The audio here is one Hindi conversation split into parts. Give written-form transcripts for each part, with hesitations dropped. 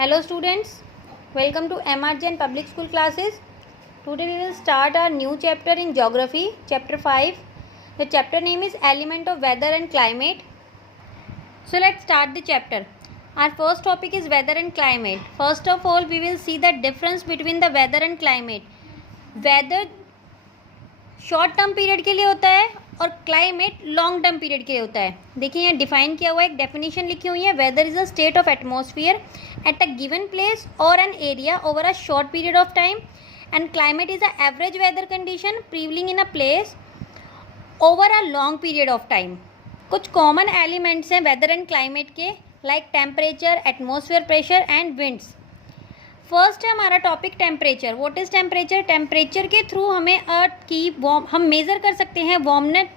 Hello students, welcome to MR Jain Public School classes. Today we will start our new chapter in Geography, Chapter 5. The chapter name is Element of Weather and Climate. So let's start the chapter. Our first topic is weather and climate. First of all, we will see the difference between the weather and climate. Weather short term period के लिए होता है और क्लाइमेट लॉन्ग टर्म पीरियड के लिए होता है. देखिए यहाँ डिफाइन किया हुआ है, एक डेफिनेशन लिखी हुई है. Weather is a state of atmosphere at a given place or an area over a short period of time and climate is a average weather condition prevailing in a place over a long period of time. कुछ कॉमन एलिमेंट्स हैं वेदर एंड क्लाइमेट के, like temperature, atmosphere pressure and winds. First है हमारा topic temperature. What is temperature? Temperature के थ्रू हमें अर्थ की हम मेज़र कर सकते हैं वार्मनेस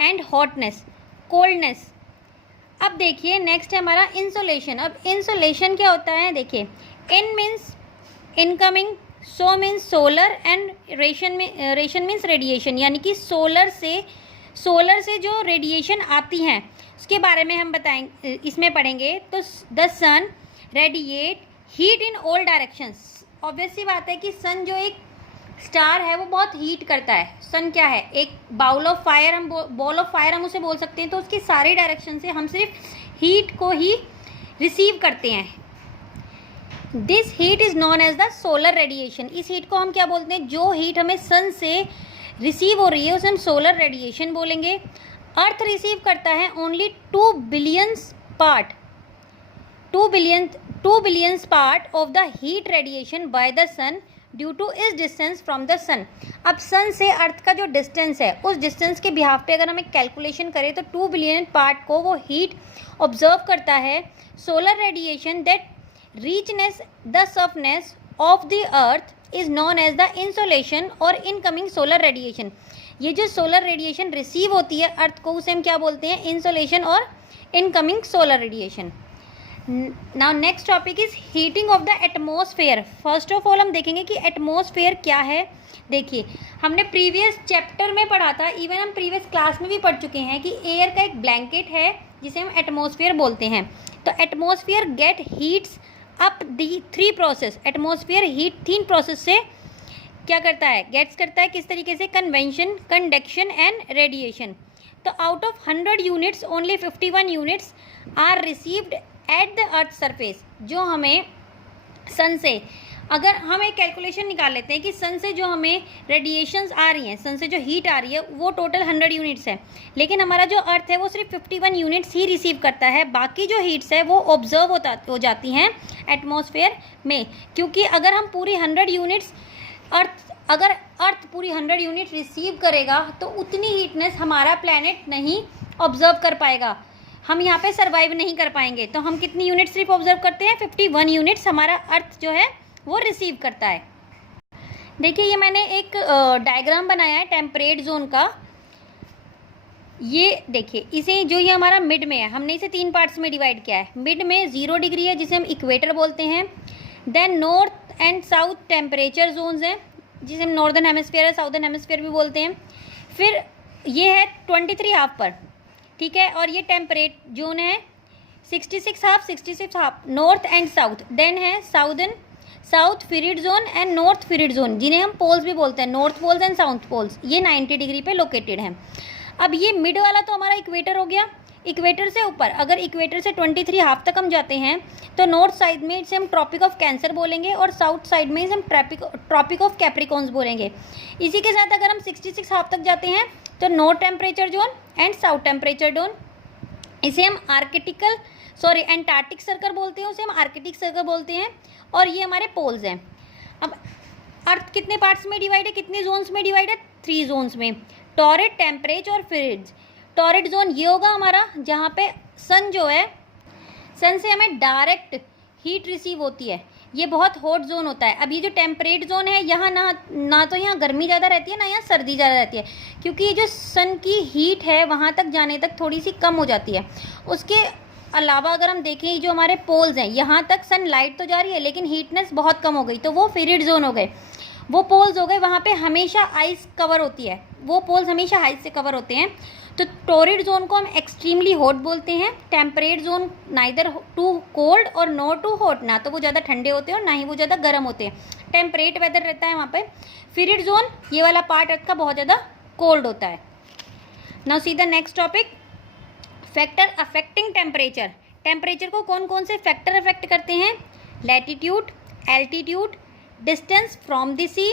एंड हॉटनेस, कोल्डनेस. अब देखिए नेक्स्ट है हमारा इंसोलेशन. अब इंसोलेशन क्या होता है? देखिए in means incoming, so means solar and ration means radiation, यानी कि सोलर से जो रेडिएशन आती हैं उसके बारे में हम बताएंगे, इसमें पढ़ेंगे. तो the sun radiate heat in all directions. Obvious सी बात है कि सन जो एक स्टार है वो बहुत हीट करता है. सन क्या है? एक बॉल ऑफ फायर हम उसे बोल सकते हैं. तो उसकी सारी डायरेक्शन से हम सिर्फ हीट को ही रिसीव करते हैं. This heat is known as the solar radiation. इस हीट को हम क्या बोलते हैं? जो हीट हमें सन से रिसीव हो रही है उसे हम सोलर रेडिएशन बोलेंगे. अर्थ रिसीव करता है only 2 billions part of the heat radiation by the sun due to इस डिस्टेंस फ्रॉम द सन. अब सन से अर्थ का जो डिस्टेंस है उस डिस्टेंस के बिहाफ पे अगर हम एक कैलकुलेशन करें तो 2 बिलियन पार्ट को वो हीट ऑब्जर्व करता है. Solar radiation that reaches the surface of the earth is known as the insolation और इनकमिंग सोलर रेडिएशन. ये जो सोलर रेडिएशन रिसीव होती है अर्थ को उसे हम क्या बोलते हैं? इंसोलेशन और incoming solar radiation. Now next topic is heating of the atmosphere. First of all हम देखेंगे कि एटमॉस्फेयर क्या है. देखिए हमने प्रीवियस चैप्टर में पढ़ा था, इवन हम प्रीवियस क्लास में भी पढ़ चुके हैं कि एयर का एक ब्लैंकेट है जिसे हम एटमॉस्फेयर बोलते हैं. तो atmosphere get heats up the 3 process. Atmosphere heat 3 process से क्या करता है? गेट्स करता है. किस तरीके से? Convention, conduction and radiation. तो out of 100 units only 51 units are received at the earth surface. जो हमें सन से, अगर हम एक कैलकुलेशन निकाल लेते हैं कि सन से जो हमें रेडिएशंस आ रही हैं, सन से जो हीट आ रही है वो टोटल 100 यूनिट्स है, लेकिन हमारा जो अर्थ है वो सिर्फ 51 यूनिट्स ही रिसीव करता है. बाकी जो हीट्स है वो ऑब्जर्व हो जाती हैं एटमॉस्फेयर में. क्योंकि अगर हम पूरी 100 यूनिट्स अगर अर्थ पूरी 100 यूनिट रिसीव करेगा तो उतनी हीटनेस हमारा प्लैनेट नहीं ऑब्जर्व कर पाएगा. हम यहाँ पे सर्वाइव नहीं कर पाएंगे. तो हम कितनी यूनिट सिर्फ ऑब्जर्व करते हैं? 51 यूनिट्स हमारा अर्थ जो है वो रिसीव करता है. देखिए ये मैंने एक डायग्राम बनाया है टेम्परेट जोन का. ये देखिए इसे जो ये हमारा मिड में है, हमने इसे 3 पार्ट्स में डिवाइड किया है. मिड में 0 डिग्री है जिसे हम इक्वेटर बोलते हैं. Then north and south temperature zones हैं जिसे हम नॉर्दर्न हेमिस्फीयर या साउदर्न हेमिस्फीयर भी बोलते हैं. फिर ये है 23 हाफ पर, ठीक है. और ये टेम्परेट जोन है 66 half north and south. Then है south frigid zone and north frigid zone, जिन्हें हम पोल्स भी बोलते हैं, north poles and south poles. ये 90 डिग्री पे लोकेटेड हैं. अब ये मिड वाला तो हमारा इक्वेटर हो गया. इक्वेटर से ऊपर, अगर इक्वेटर से 23 हाफ तक हम जाते हैं तो नॉर्थ साइड में इसे हम ट्रॉपिक ऑफ कैंसर बोलेंगे और साउथ साइड में इसे हम ट्रॉपिक ऑफ कैप्रिकॉन्स बोलेंगे. इसी के साथ अगर हम 66 हाफ तक जाते हैं तो north temperature zone and south temperature zone, इसे हम एंटार्क्टिक सर्कल बोलते हैं, उसे हम आर्कटिक सर्कल बोलते हैं. और ये हमारे पोल्स हैं. अब अर्थ कितने पार्ट्स में डिवाइड है, कितने जोन्स में डिवाइड है? 3 जोन्स में. टॉरिड, टेम्परेट और फ्रिज. टॉरिड जोन ये होगा हमारा जहाँ पे सन जो है, सन से हमें डायरेक्ट हीट रिसीव होती है. ये बहुत हॉट जोन होता है. अब ये जो टेम्परेट जोन है यहाँ ना तो यहाँ गर्मी ज़्यादा रहती है ना यहाँ सर्दी ज़्यादा रहती है, क्योंकि ये जो सन की हीट है वहाँ तक जाने तक थोड़ी सी कम हो जाती है. उसके अलावा अगर हम देखें जो हमारे पोल्स हैं, यहाँ तक सन लाइट तो जा रही है लेकिन हीटनेस बहुत कम हो गई, तो वो फ्रिड जोन हो गए. वो पोल्स हो गए, वहाँ पे हमेशा आइस कवर होती है, वो पोल्स हमेशा आइस से कवर होते हैं. तो टोरिड जोन को हम एक्सट्रीमली हॉट बोलते हैं। Temperate zone neither too cold और नो टू हॉट, ना तो वो ज़्यादा ठंडे होते हैं और ना ही वो ज़्यादा गर्म होते हैं। टेम्परेट वेदर रहता है वहाँ पे। फ्रिड जोन, ये वाला पार्ट अर्थ का बहुत ज़्यादा कोल्ड होता है। Now see the next topic, factor affecting temperature. Temperature को कौन कौन से फैक्टर अफेक्ट करते हैं? Latitude, altitude, distance from the sea,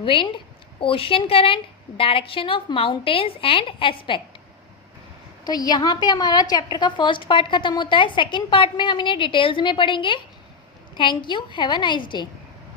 wind, ocean current, direction of mountains and aspect. तो यहाँ पे हमारा चैप्टर का फर्स्ट पार्ट खत्म होता है। सेकंड पार्ट में हम इन्हें डिटेल्स में पढ़ेंगे। Thank you, have a nice day.